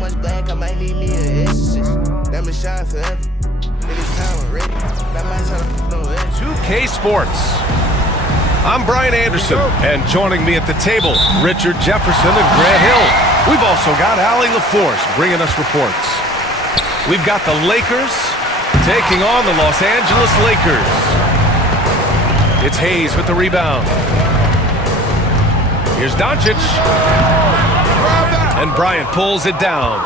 much black, I might need me an exorcist. That been shine forever. Anytime I'm ready. That might tell no edge. 2K Sports. I'm Brian Anderson, and joining me at the table, Richard Jefferson and Grant Hill. We've also got Allie LaForce bringing us reports. We've got the Lakers taking on the Los Angeles Lakers. It's Hayes with the rebound. Here's Doncic. And Bryant pulls it down.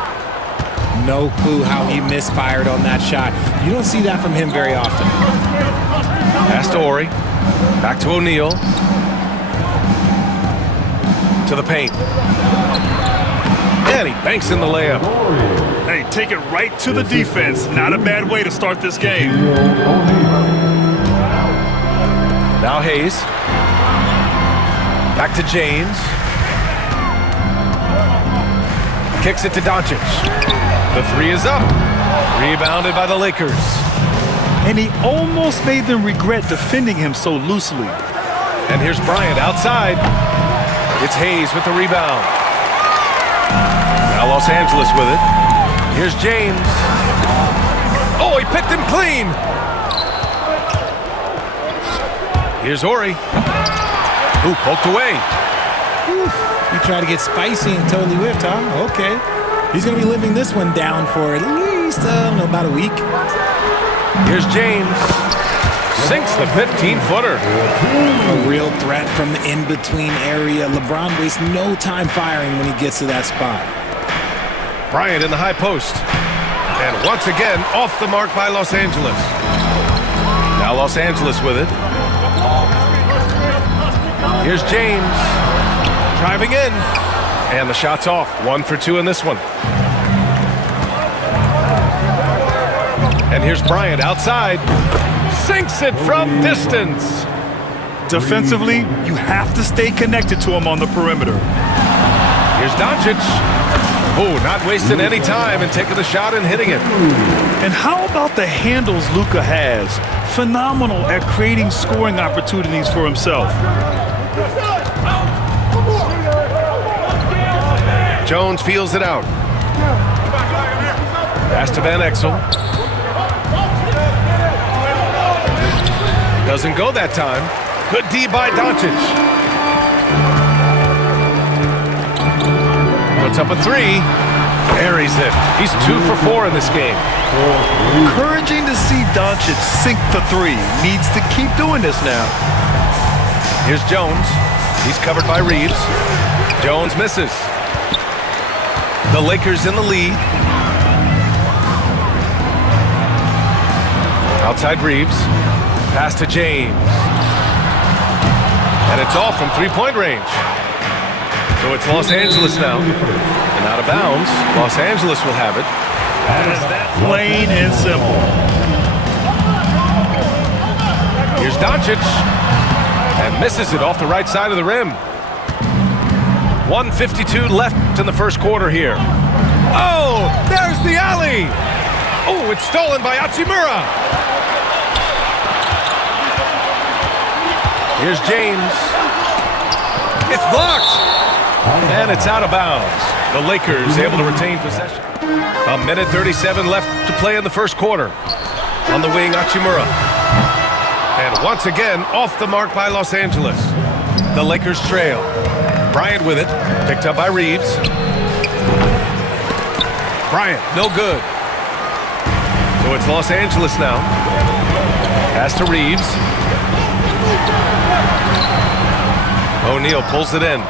No clue how he misfired on that shot. You don't see that from him very often. Pass to Ori. Back to O'Neal. To the paint. And he banks in the layup. Hey, take it right to the defense. Not a bad way to start this game. Now Hayes. Back to James. Kicks it to Doncic. The three is up. Rebounded by the Lakers. And he almost made them regret defending him so loosely. And here's Bryant outside. It's Hayes with the rebound. Now Los Angeles with it. Here's James. Oh, he picked him clean. Here's Ori. Ooh, poked away. He tried to get spicy and totally whiffed, huh? Okay. He's going to be living this one down for at least, about a week. Here's James. Sinks the 15-footer. A real threat from the in-between area. LeBron wastes no time firing when he gets to that spot. Bryant in the high post. And once again, off the mark by Los Angeles. Now Los Angeles with it. Here's James. Driving in. And the shot's off. 1 for 2 in this one. And here's Bryant outside. Sinks it from distance. Defensively, you have to stay connected to him on the perimeter. Here's Doncic. Oh, not wasting any time and taking the shot and hitting it. And how about the handles Luka has? Phenomenal at creating scoring opportunities for himself. Jones feels it out. Pass to Van Exel. Doesn't go that time. Good D by Doncic. Puts up a three. Buries it. He's 2 for 4 in this game. Encouraging to see Doncic sink the three. Needs to keep doing this now. Here's Jones. He's covered by Reeves. Jones misses. The Lakers in the lead. Outside Reeves. Pass to James. And it's off from three-point range. So it's Los Angeles now. And out of bounds, Los Angeles will have it. And that's plain and simple. Here's Doncic. And misses it off the right side of the rim. 1:52 left in the first quarter here. Oh, there's the alley. Oh, it's stolen by Hachimura. Here's James. It's blocked. And it's out of bounds. The Lakers able to retain possession. 1:37 left to play in the first quarter. On the wing, Hachimura. And once again, off the mark by Los Angeles. The Lakers trail. Bryant with it. Picked up by Reeves. Bryant, no good. So it's Los Angeles now. Pass to Reeves. O'Neal pulls it in.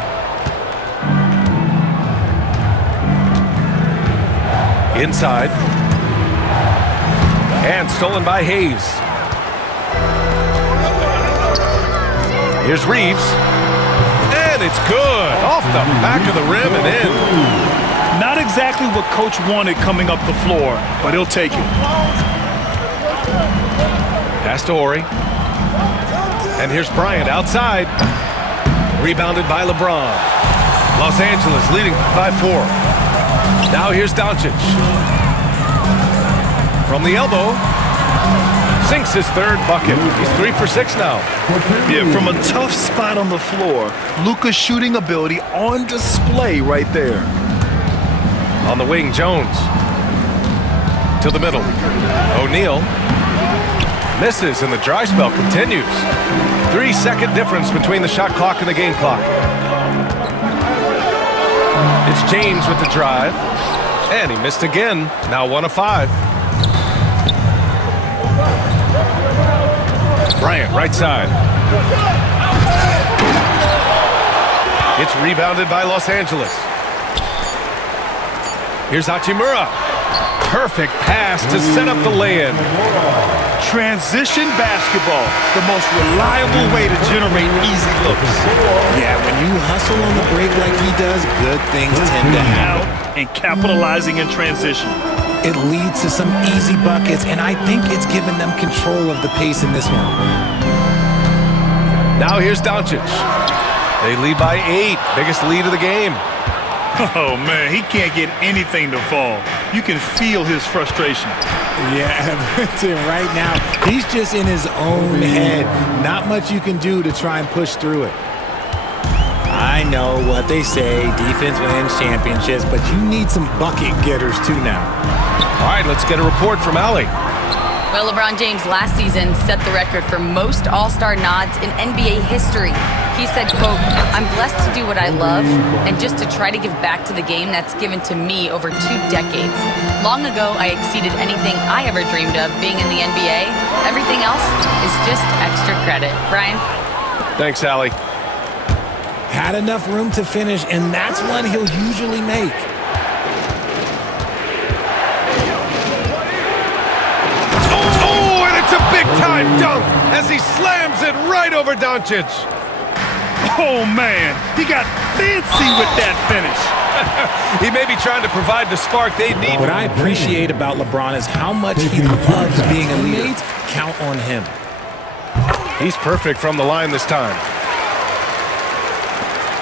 Inside. And stolen by Hayes. Here's Reeves. And it's good. Off the back of the rim and in. Not exactly what Coach wanted coming up the floor, but he'll take it. Pass to Ori. And here's Bryant outside. Rebounded by LeBron. Los Angeles leading by 4. Now here's Doncic. From the elbow. Sinks his third bucket. He's 3 for 6 now. Yeah, from a tough spot on the floor, Luka's shooting ability on display right there. On the wing, Jones. To the middle. O'Neal. Misses, and the dry spell continues. 3-second difference between the shot clock and the game clock. It's James with the drive. And he missed again. Now 1 of 5. Bryant, right side. It's rebounded by Los Angeles. Here's Hachimura. Perfect pass to set up the lay-in. Transition basketball, the most reliable way to generate easy looks. Yeah, when you hustle on the break like he does, good things tend to happen. And capitalizing in transition. It leads to some easy buckets, and I think it's given them control of the pace in this one. Now here's Doncic. They lead by 8, biggest lead of the game. Oh, man, he can't get anything to fall. You can feel his frustration. Yeah, right now, he's just in his own head. Not much you can do to try and push through it. I know what they say, defense wins championships, but you need some bucket getters too now. All right, let's get a report from Allie. Well, LeBron James last season set the record for most All-Star nods in NBA history. He said, quote, "I'm blessed to do what I love and just to try to give back to the game that's given to me over 2 decades. Long ago, I exceeded anything I ever dreamed of being in the NBA. Everything else is just extra credit." Brian? Thanks, Allie. Had enough room to finish, and that's one he'll usually make. Oh, and it's a big-time dunk as he slams it right over Doncic. Oh, man, he got fancy with that finish. He may be trying to provide the spark they need. What I appreciate about LeBron is how much he loves being a leader. Count on him. He's perfect from the line this time.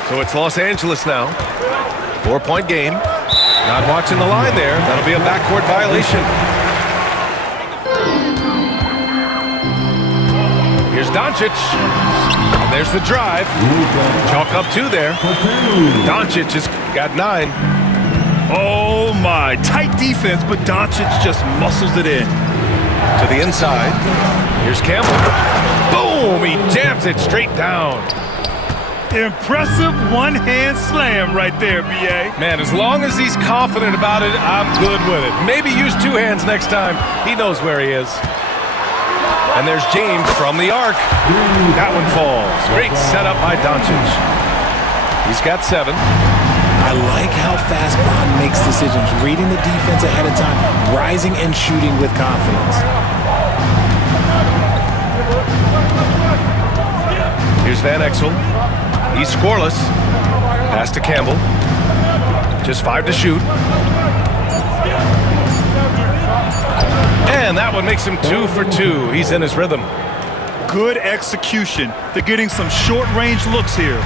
So it's Los Angeles now. 4-point game. Not watching the line there. That'll be a backcourt violation. Here's Doncic. And there's the drive. Chalk up 2 there. Doncic has got 9. Oh, my. Tight defense, but Doncic just muscles it in. To the inside. Here's Campbell. Boom! He jams it straight down. Impressive one-hand slam right there, B.A. Man, as long as he's confident about it, I'm good with it. Maybe use 2 hands next time. He knows where he is. And there's James from the arc. That one falls. Great setup by Doncic. He's got 7. I like how fast Bron makes decisions, reading the defense ahead of time, rising and shooting with confidence. Here's Van Exel. He's scoreless. Pass to Campbell. Just 5 to shoot. And that one makes him 2 for 2. He's in his rhythm. Good execution. They're getting some short-range looks here.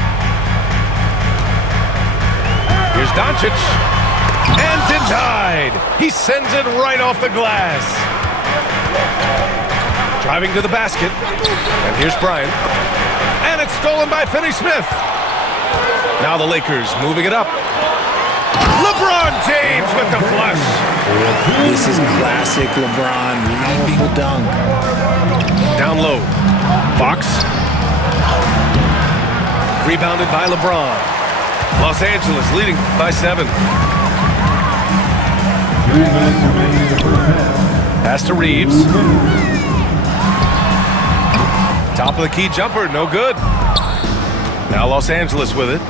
Here's Doncic. And denied. He sends it right off the glass. Driving to the basket. And here's Bryant. And it's stolen by Finney-Smith. Now the Lakers moving it up. LeBron James with the flush. This is classic LeBron. Powerful dunk. Down low. Fox. Rebounded by LeBron. Los Angeles leading by 7. Pass to Reeves. Top of the key jumper, no good. Now Los Angeles with it.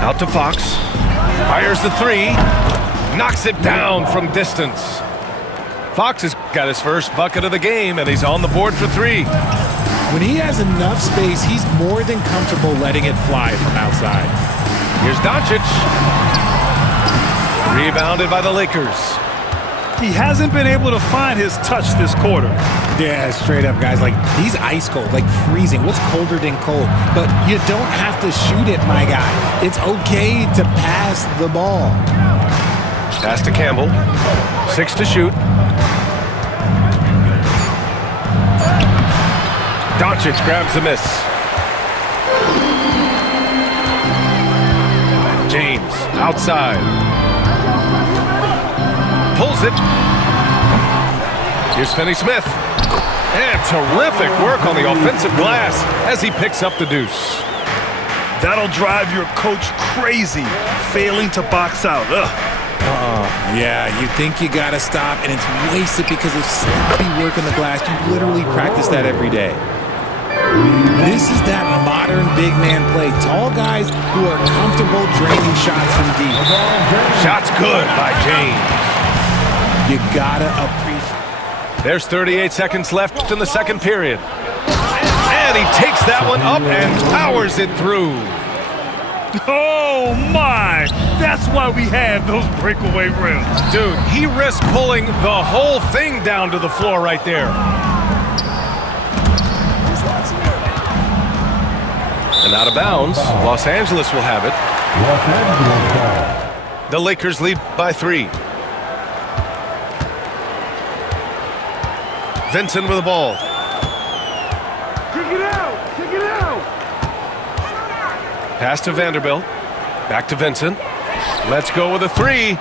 Out to Fox. Fires the 3. Knocks it down from distance. Fox has got his first bucket of the game, and he's on the board for 3. When he has enough space, he's more than comfortable letting it fly from outside. Here's Doncic. Rebounded by the Lakers. He hasn't been able to find his touch this quarter. Yeah, straight up, guys. Like, he's ice cold, like freezing. What's colder than cold? But you don't have to shoot it, my guy. It's okay to pass the ball. Pass to Campbell. 6 to shoot. Doncic grabs the miss. James outside. Pulls it. Here's Finney-Smith. And terrific work on the offensive glass as he picks up the deuce. That'll drive your coach crazy, failing to box out. Yeah, you think you gotta stop, and it's wasted because of sloppy work on the glass. You literally practice that every day. This is that modern big man play. Tall guys who are comfortable draining shots from deep. Shot's good by James. You gotta appreciate. There's 38 seconds left in the second period. And he takes that one up and powers it through. Oh, my! That's why we have those breakaway rims. Dude, he risked pulling the whole thing down to the floor right there. And out of bounds, Los Angeles will have it. The Lakers lead by 3. Vincent with the ball. Kick it out! Kick it out! Pass to Vanderbilt. Back to Vincent. Let's go with a 3.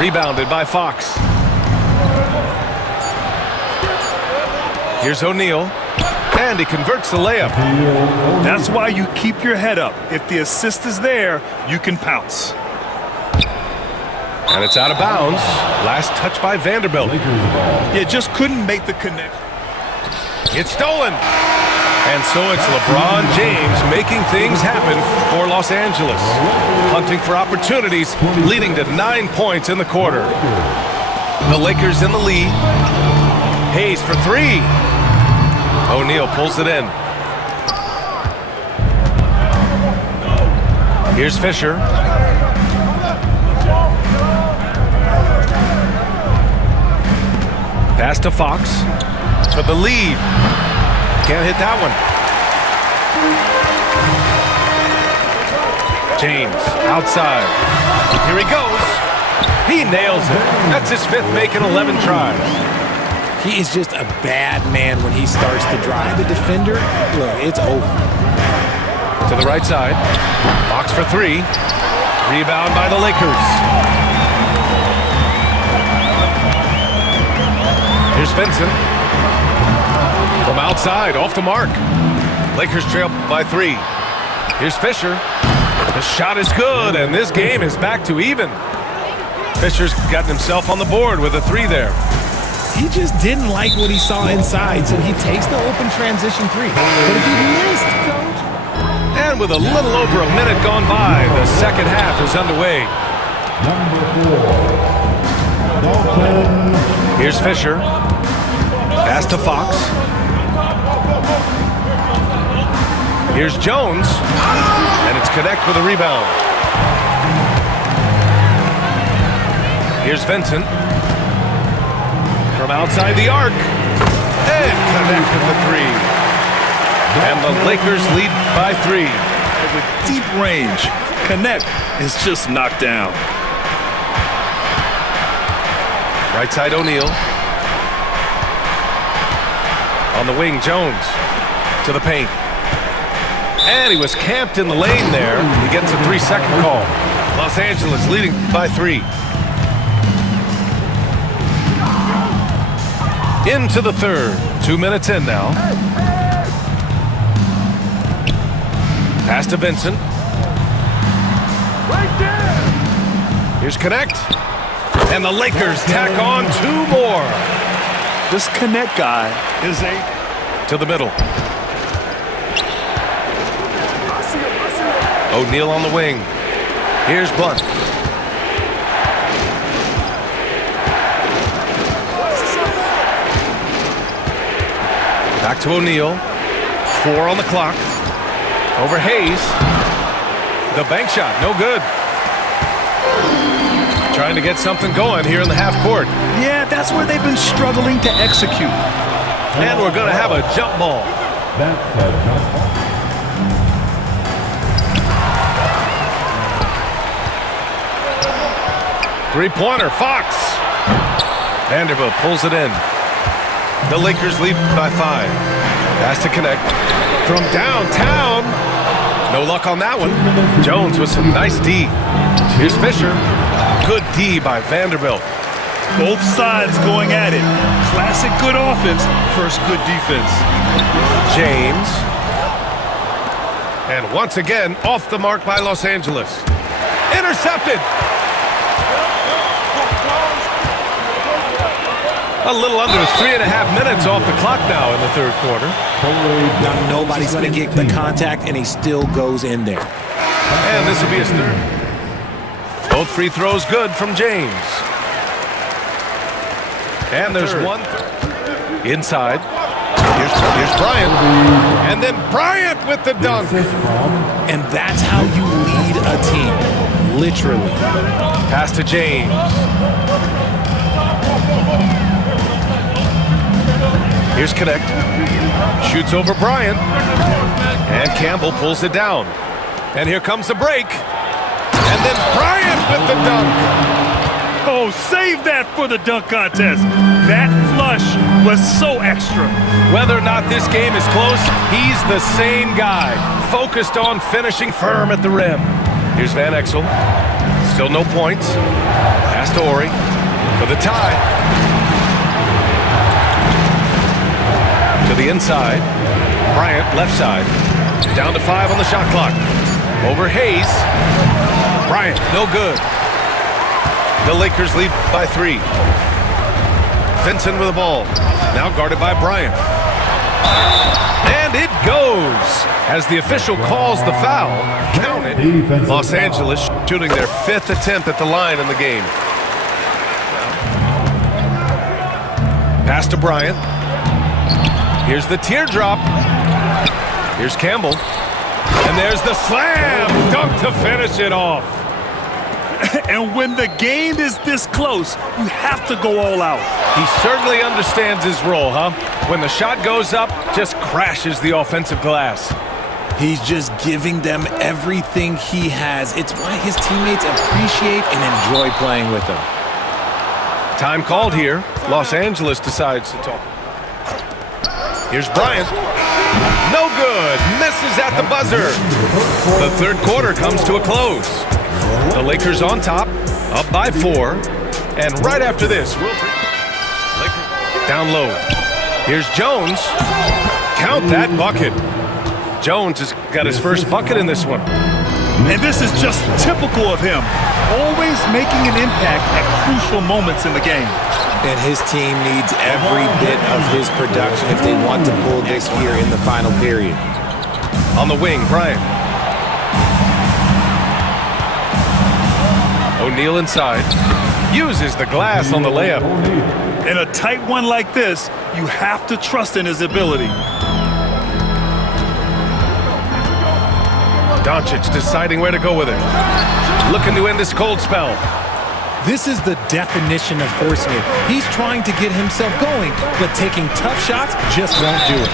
Rebounded by Fox. Here's O'Neal. And he converts the layup. That's why you keep your head up. If the assist is there, you can pounce. And it's out of bounds. Last touch by Vanderbilt. You just couldn't make the connection. It's stolen. And so it's LeBron James making things happen for Los Angeles. Hunting for opportunities, leading to 9 points in the quarter. The Lakers in the lead. Hayes for 3. O'Neal pulls it in. Here's Fisher. Pass to Fox for the lead. Can't hit that one. James outside. Here he goes. He nails it. That's his 5th make in 11 tries. He is just a bad man when he starts to drive the defender. Look, it's over. To the right side. Fox for 3. Rebound by the Lakers. Here's Vincent. From outside, off the mark. Lakers trail by 3. Here's Fisher. The shot is good, and this game is back to even. Fisher's gotten himself on the board with a 3 there. He just didn't like what he saw inside, so he takes the open transition 3. But if he missed, coach. And with a little over a minute gone by, the second half is underway. Here's Fisher. Pass to Fox. Here's Jones. And it's Connect with a rebound. Here's Vincent. From outside the arc. And Connect with the 3. And the Lakers lead by 3. With deep range, Connect is just knocked down. Right side O'Neal. On the wing, Jones to the paint. And he was camped in the lane there. He gets a 3-second call. Los Angeles leading by 3. Into the third. 2 minutes in now. Pass to Vincent. Right there! Here's Connect. And the Lakers tack on 2 more. This Connect guy is a... To the middle. O'Neal on the wing. Here's Blunt. Back to O'Neal. 4 on the clock. Over Hayes. The bank shot, no good. Trying to get something going here in the half court. Yeah, that's where they've been struggling to execute. And we're going to have a jump ball. Three-pointer, Fox. Vanderbilt pulls it in. The Lakers lead by 5. Pass to Connect. From downtown, No luck on that one. Jones with some nice D. Here's Fisher. Good D by Vanderbilt. Both sides going at it. Classic good offense, first good defense. James. And once again, off the mark by Los Angeles. Intercepted. A little under 3.5 minutes off the clock now in the third quarter. Now nobody's going to get the contact, and he still goes in there. And this will be his third. Both free throws good from James. And there's one inside. Here's Bryant. And then Bryant with the dunk. And that's how you lead a team, literally. Pass to James. Here's Connect. Shoots over Bryant. And Campbell pulls it down. And here comes the break. And then Bryant with the dunk. Oh, save that for the dunk contest. That flush was so extra. Whether or not this game is close, he's the same guy. Focused on finishing firm at the rim. Here's Van Exel. Still no points. Pass to Ori for the tie. To the inside. Bryant, left side. Down to 5 on the shot clock. Over Hayes. Bryant, no good. The Lakers lead by 3. Vincent with the ball. Now guarded by Bryant. And it goes. As the official calls the foul, count it. Los Angeles shooting their 5th attempt at the line in the game. Pass to Bryant. Here's the teardrop. Here's Campbell. And there's the slam dunk to finish it off. And when the game is this close, you have to go all out. He certainly understands his role, huh? When the shot goes up, just crashes the offensive glass. He's just giving them everything he has. It's why his teammates appreciate and enjoy playing with him. Time called here. Los Angeles decides to talk. Here's Bryant. No good. Misses at the buzzer. The third quarter comes to a close. The Lakers on top, up by 4. And right after this, down low. Here's Jones. Count that bucket. Jones has got his first bucket in this one. And this is just typical of him. Always making an impact at crucial moments in the game. And his team needs every bit of his production if they want to pull this here in the final period. On the wing, Bryant. O'Neal inside. Uses the glass on the layup. In a tight one like this, you have to trust in his ability. Doncic deciding where to go with it. Looking to end this cold spell. This is the definition of forcing it. He's trying to get himself going, but taking tough shots just won't do it.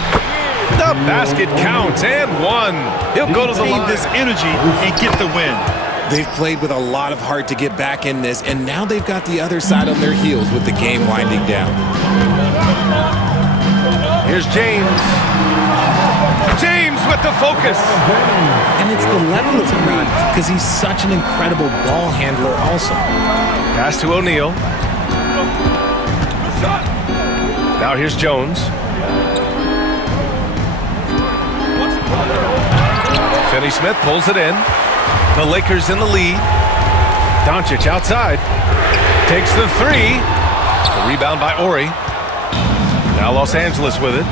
The basket counts and 1. He'll go to the line. This energy and get the win. They've played with a lot of heart to get back in this, and now they've got the other side on their heels with the game winding down. Here's James. James with the focus. And it's the level it's on because he's such an incredible ball handler also. Pass to O'Neal. Now here's Jones. Finney-Smith pulls it in. The Lakers in the lead. Doncic outside. Takes the 3. The rebound by Ori. Now Los Angeles with it.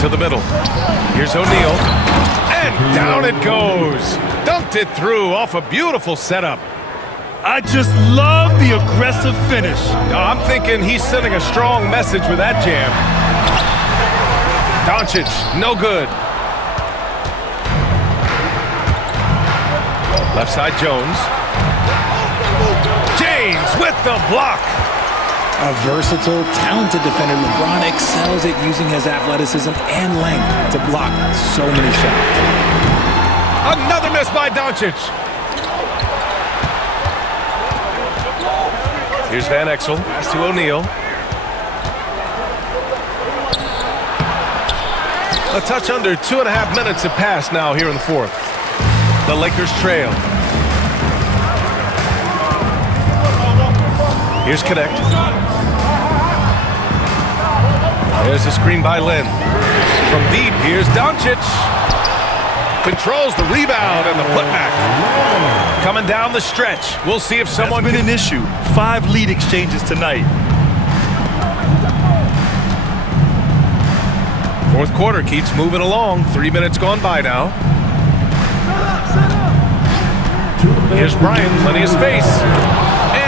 To the middle. Here's O'Neal. And down it goes. Dunked it through off a beautiful setup. I just love the aggressive finish. I'm thinking he's sending a strong message with that jam. Doncic, no good. Left side, Jones. James with the block. A versatile, talented defender, LeBron excels at using his athleticism and length to block so many shots. Another miss by Doncic. Here's Van Exel. Pass to O'Neal. A touch under 2.5 minutes have passed now here in the fourth. The Lakers trail. Here's Connect. There's a screen by Lynn. From deep, here's Doncic. Controls the rebound and the putback. Coming down the stretch. We'll see if someone That's been an issue. 5 lead exchanges tonight. Fourth quarter keeps moving along. 3 minutes gone by now. Here's Bryant, plenty of space.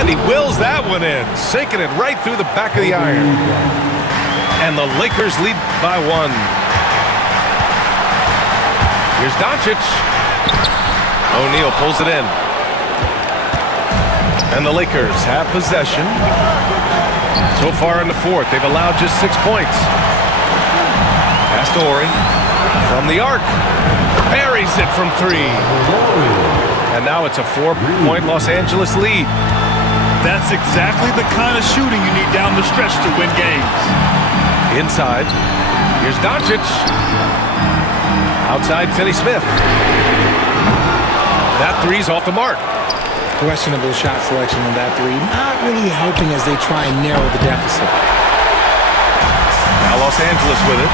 And he wills that one in, sinking it right through the back of the iron. And the Lakers lead by 1. Here's Doncic. O'Neal pulls it in. And the Lakers have possession. So far in the fourth, they've allowed just 6 points. Pass to Horry. From the arc. Buries it from 3. And now it's a 4-point Los Angeles lead. That's exactly the kind of shooting you need down the stretch to win games. Inside. Here's Doncic. Outside, Finney-Smith. That three's off the mark. Questionable shot selection on that 3. Not really helping as they try and narrow the deficit. Now Los Angeles with it.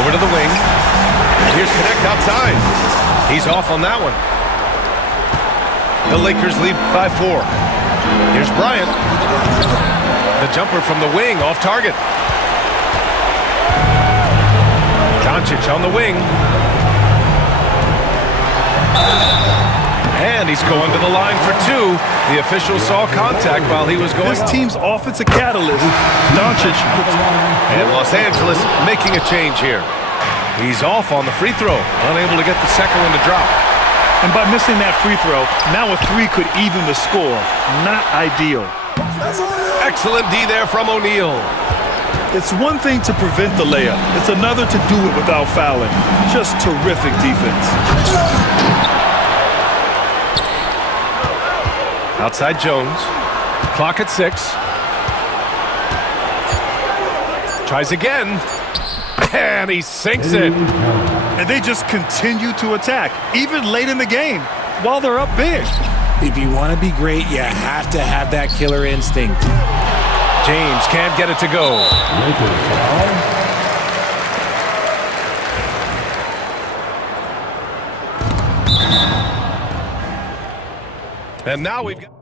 Over to the wing. And here's Connect outside. He's off on that one. The Lakers lead by 4. Here's Bryant. The jumper from the wing off target. Doncic on the wing. And he's going to the line for 2. The official saw contact while he was going. This team's offensive catalyst, Doncic. And Los Angeles making a change here. He's off on the free throw, unable to get the second one to drop. And by missing that free throw, now a 3 could even the score. Not ideal. Excellent D there from O'Neal. It's one thing to prevent the layup. It's another to do it without fouling. Just terrific defense. Outside Jones. Clock at 6. Tries again. And he sinks it. And they just continue to attack, even late in the game, while they're up big. If you want to be great, you have to have that killer instinct. James can't get it to go. And now we've got...